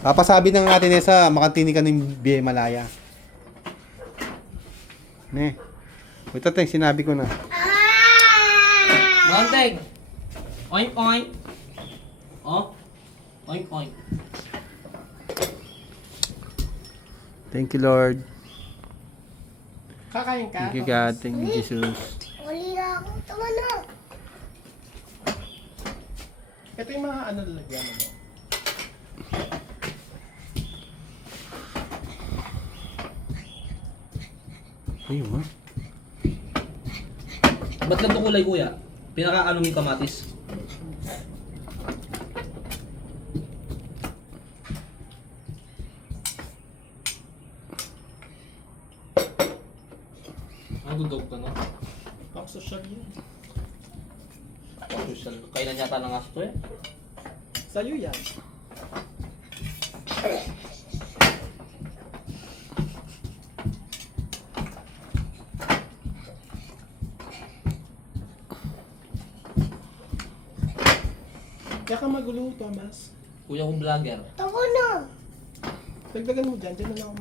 Papasabi na nga natin sa makantini ka ng Biye Malaya. Ne. Ito teng sinabi ko na. Manteg! Oink oink! Oh? Oink oink. Thank you Lord. Kakain ka? Thank you God. Thank you Jesus. Uli na ako. Tama na. Ito yung mga ano lalagyan mo. Ayun ha. Ba't ganito kulay kuya? Pinaka-ano yung kamatis? Ang dudog ka no? Pang social yun. Social. Kailan yata ng aso to eh? Sa'yo yan. Kaya ka magulo, Thomas. Kuya kong vlogger. Tako na. Dagdagan mo dyan, dyan na lang ako